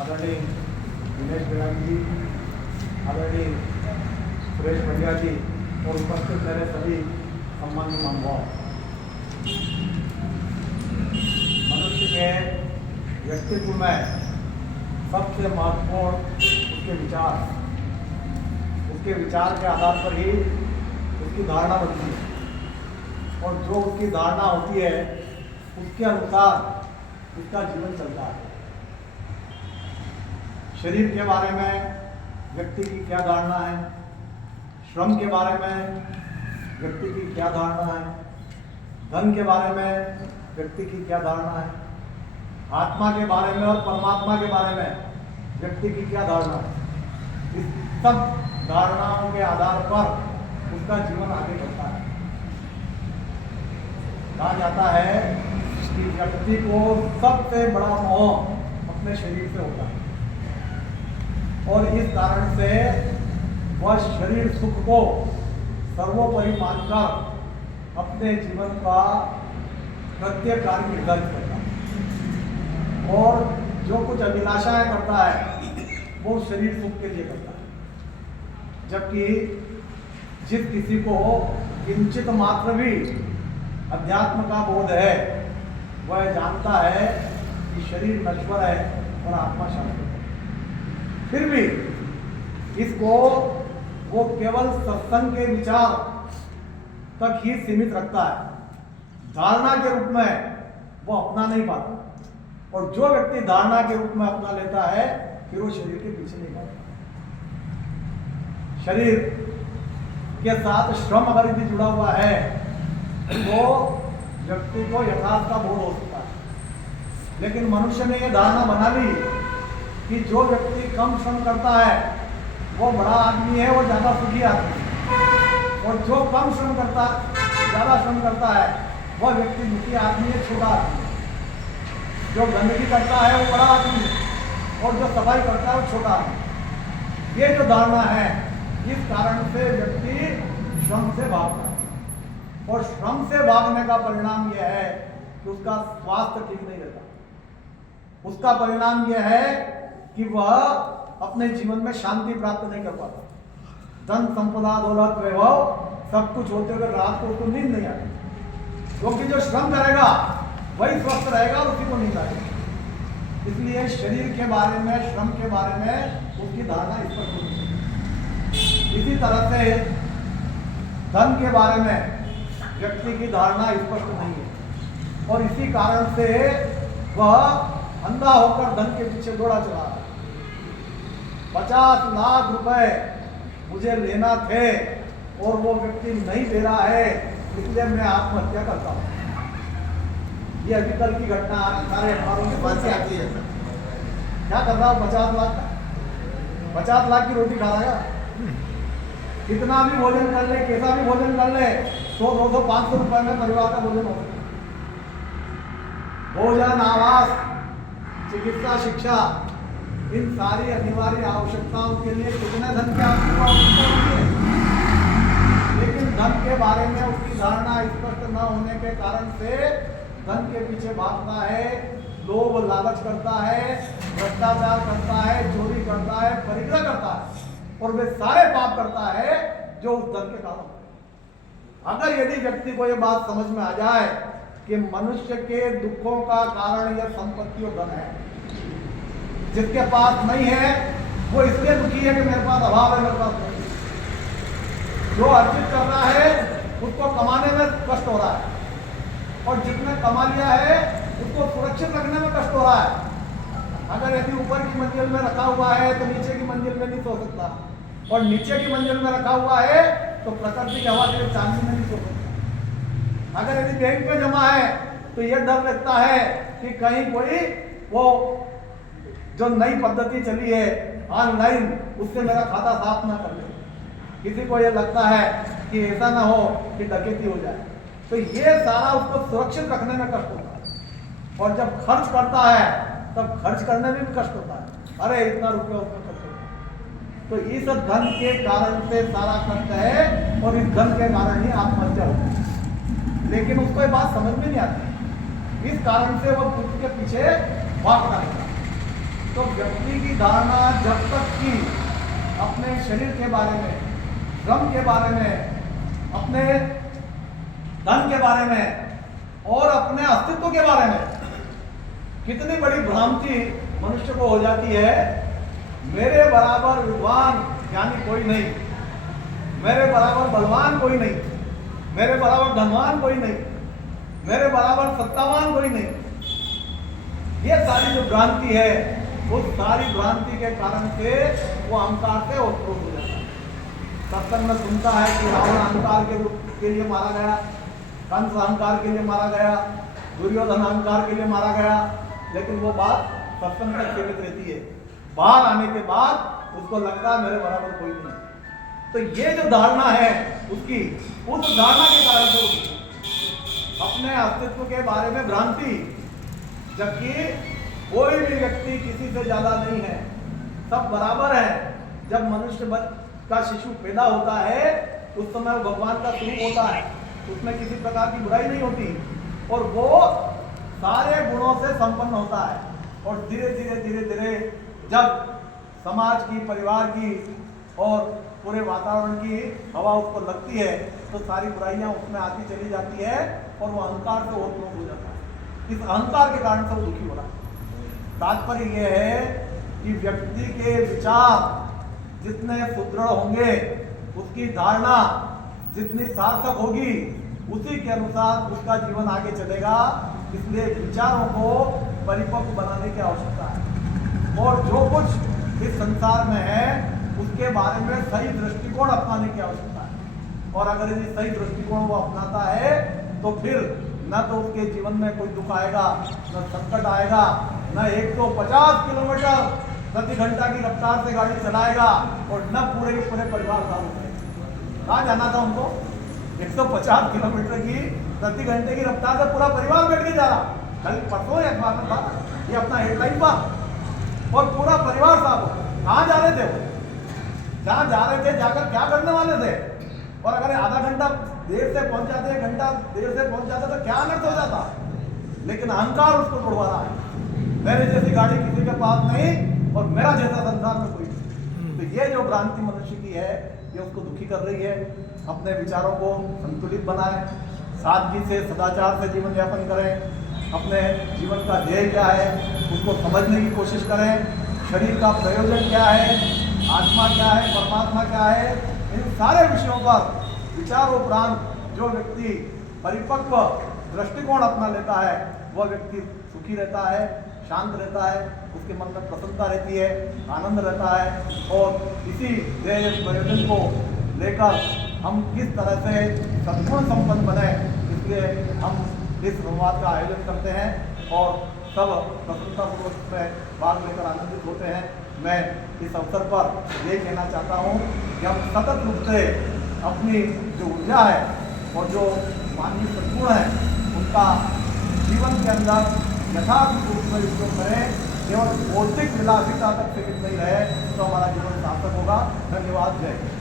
आदरणीय दिनेश बेरागी जी, आदरणीय सुरेश भैया जी और उपस्थित मेरे सभी सम्मानित महानुभाव। मनुष्य के व्यक्तित्व में सबसे महत्वपूर्ण उसके विचार के आधार पर ही उसकी धारणा बनती है, और जो उसकी धारणा होती है उसके अनुसार उसका जीवन चलता है। शरीर के बारे में व्यक्ति की क्या धारणा है, श्रम के बारे में व्यक्ति की क्या धारणा है, धन के बारे में व्यक्ति की क्या धारणा है, आत्मा के बारे में और परमात्मा के बारे में व्यक्ति की क्या धारणा है, इस सब धारणाओं के आधार पर उसका जीवन आगे बढ़ता है। कहा जाता है कि व्यक्ति को सबसे बड़ा मोह अपने शरीर से होता है, और इस कारण से वह शरीर सुख को सर्वोपरि मानकर अपने जीवन का प्रत्येक कार्य निर्धारित करता है, और जो कुछ अभिलाषाएं करता है वो शरीर सुख के लिए करता है। जबकि जिस किसी को किंचित मात्र भी अध्यात्म का बोध है वह जानता है कि शरीर नश्वर है और आत्मा शाश्वत है। फिर भी इसको वो केवल सत्संग के विचार तक ही सीमित रखता है, धारणा के रूप में वो अपना नहीं पाता, और जो व्यक्ति धारणा के रूप में अपना लेता है फिर वो शरीर के पीछे नहीं भागता। शरीर के साथ श्रम अगर यदि जुड़ा हुआ है तो व्यक्ति को यथार्थ का बोध हो सकता है, लेकिन मनुष्य ने यह धारणा बना ली कि जो व्यक्ति कम श्रम करता है वो बड़ा आदमी है, वो ज्यादा सुखी आदमी है, और जो कम श्रम करता ज्यादा श्रम करता है वह व्यक्ति दुखी आदमी है, छोटा आदमी है। जो गंदगी करता है वो बड़ा आदमी है, और जो सफाई करता है वो छोटा आदमी। ये जो धारणा है, इस कारण से व्यक्ति श्रम से भागता है, और श्रम से भागने का परिणाम यह है कि उसका स्वास्थ्य ठीक नहीं रहता। उसका परिणाम यह है कि वह अपने जीवन में शांति प्राप्त नहीं कर पाता। धन संपदा दौलत वैभव सब कुछ होते हुए रात को उसको नींद नहीं आती, क्योंकि जो श्रम करेगा वही स्वस्थ रहेगा, उसी को नींद आएगी। इसलिए शरीर के बारे में, श्रम के बारे में उसकी धारणा स्पष्ट होनी चाहिए। इसी तरह से धन के बारे में व्यक्ति की धारणा स्पष्ट नहीं है, और इसी कारण से वह अंधा होकर धन के पीछे दौड़ा चला रहा है। 50 लाख रुपए मुझे लेना थे और वो व्यक्ति नहीं दे रहा है, इसलिए मैं आत्महत्या करता हूँ। ये अभी कल की घटना सारे अखबारों के पास से आती है। क्या कर रहा हूँ? 50 लाख का, 50 लाख की रोटी खा रहा है। कितना भी भोजन कर ले, कैसा भी भोजन कर ले, 100, 200, 500 रुपए में परिवार का भोजन हो सकता है। भोजन, आवास, चिकित्सा, शिक्षा, इन सारी अनिवार्य आवश्यकताओं के लिए कितने धन की आवश्यकता होती है, लेकिन धन के बारे में उसकी धारणा स्पष्ट न होने के कारण से धन के पीछे भागता है, लोभ लालच करता है, भ्रष्टाचार करता है, चोरी करता है, परिग्रह करता है, और वे सारे पाप करता है जो उस धन के कारण। अगर यदि व्यक्ति को यह बात समझ में आ जाए कि मनुष्य के दुखों का कारण यह संपत्ति और धन है, जिसके पास नहीं है वो इसलिए दुखी है कि मेरे पास अभाव है, मेरे पास नहीं। जो अर्जित कर रहा है उसको कमाने में कष्ट हो रहा है, और जिसने कमा लिया है उसको सुरक्षित रखने में कष्ट हो रहा है। अगर यदि ऊपर की मंजिल में रखा हुआ है तो नीचे की मंजिल में नहीं सो सकता, और नीचे की मंजिल में रखा हुआ है तो प्रकृति की हवा के चांदी में नहीं सो सकता। अगर यदि बैंक में जमा है तो यह डर लगता है कि कहीं कोई वो जो नई पद्धति चली है ऑनलाइन, उससे मेरा खाता साफ ना कर ले। किसी को यह लगता है कि ऐसा ना हो कि डकैती हो जाए, तो ये सारा उसको सुरक्षित रखने में कष्ट होता है, और जब खर्च करता है तब खर्च करने में भी कष्ट होता है। अरे इतना रुपया उसमें खर्च होता है, तो इस धन के कारण से सारा कष्ट है, और इस धन के कारण ही आत्महत्या होती है। लेकिन उसको ये बात समझ में नहीं आती, इस कारण से वह खुद के पीछे भागता है। तो व्यक्ति धारणा जब तक कि अपने शरीर के बारे में, श्रम के बारे में, अपने धन के बारे में और अपने अस्तित्व के बारे में कितनी बड़ी भ्रांति मनुष्य को हो जाती है। मेरे बराबर विद्वान ज्ञानी कोई नहीं, मेरे बराबर बलवान कोई नहीं, मेरे बराबर धनवान कोई नहीं, मेरे बराबर सत्तावान कोई नहीं। ये सारी जो भ्रांति है, उस सारी भ्रांति के कारण से वो अहंकार से ओतप्रोत हो जाता है। सत्संग में सुनता है कि रावण अहंकार के लिए मारा गया, कंस अहंकार के लिए मारा गया, दुर्योधन अहंकार के लिए मारा गया, लेकिन वो बात सत्संग तक सीमित रहती है। बाहर आने के बाद उसको लगता है मेरे बराबर कोई नहीं। तो ये जो धारणा है उसकी, उस धारणा के कारण से अपने अस्तित्व के बारे में भ्रांति, जबकि कोई भी व्यक्ति किसी से ज्यादा नहीं है, सब बराबर है। जब मनुष्य का शिशु पैदा होता है उस समय वो भगवान का स्वरूप होता है, उसमें किसी प्रकार की बुराई नहीं होती और वो सारे गुणों से संपन्न होता है। और धीरे धीरे धीरे धीरे जब समाज की, परिवार की और पूरे वातावरण की हवा उसको लगती है तो सारी बुराइयां उसमें आती चली जाती है और वो अहंकार से ओतप्रोत हो जाता है। इस अहंकार के कारण से वो दुखी हो रहा है। तात्पर्य यह है कि व्यक्ति के विचार जितने सुदृढ़ होंगे, उसकी धारणा जितनी सार्थक होगी, उसी के अनुसार उसका जीवन आगे चलेगा। इसलिए विचारों को परिपक्व बनाने की आवश्यकता है और जो कुछ इस संसार में है उसके बारे में सही दृष्टिकोण अपनाने की आवश्यकता है। और अगर यदि सही दृष्टिकोण वो अपनाता है तो फिर न तो उसके जीवन में कोई दुख आएगा, न संकट आएगा, न 150 किलोमीटर प्रति घंटा की रफ्तार से गाड़ी चलाएगा और न पूरे के पूरे परिवार साथ उठेगा। कहाँ जाना था उनको? 150 किलोमीटर की प्रति घंटे की रफ्तार से पूरा परिवार बैठ के जा रहा। कल परसों एक बार था, ये अपना हेडलाइन था और पूरा परिवार साथ हो। कहाँ जा रहे थे वो? जहाँ जा रहे थे जाकर क्या करने वाले थे? और अगर आधा घंटा देर से पहुंच जाते, 1 घंटा देर से पहुंच जाते तो क्या अनर्थ हो जाता। लेकिन अहंकार उसको तोड़वा रहा है। मेरे जैसी गाड़ी किसी के पास नहीं और मेरा जैसा संसार में कोई नहीं। तो ये जो भ्रांति मनुष्य की है, ये उसको दुखी कर रही है। अपने विचारों को संतुलित बनाएं, सादगी से, सदाचार से जीवन यापन करें। अपने जीवन का ध्येय क्या है उसको समझने की कोशिश करें। शरीर का प्रयोजन क्या है, आत्मा क्या है, परमात्मा क्या है, इन सारे विषयों पर विचारोपरांत जो व्यक्ति परिपक्व दृष्टिकोण अपना लेता है वह व्यक्ति सुखी रहता है, शांत रहता है, उसके मन में प्रसन्नता रहती है, आनंद रहता है। और इसी ध्येय प्रयोजन को लेकर हम किस तरह से संपूर्ण संपन्न बने, इसलिए हम इस संवाद का आयोजन करते हैं और सब प्रसन्नतापूर्वक में भाग लेकर आनंदित होते हैं। मैं इस अवसर पर ये कहना चाहता हूँ कि हम सतत रूप से अपनी जो ऊर्जा है और जो मानवीय सद्गुण है उनका जीवन के अंदर यथार्थ रूप में उपयोग करें। केवल भौतिक विलासिता तक सीमित नहीं रहे तो हमारा जीवन सार्थक होगा। धन्यवाद। जय हिंद।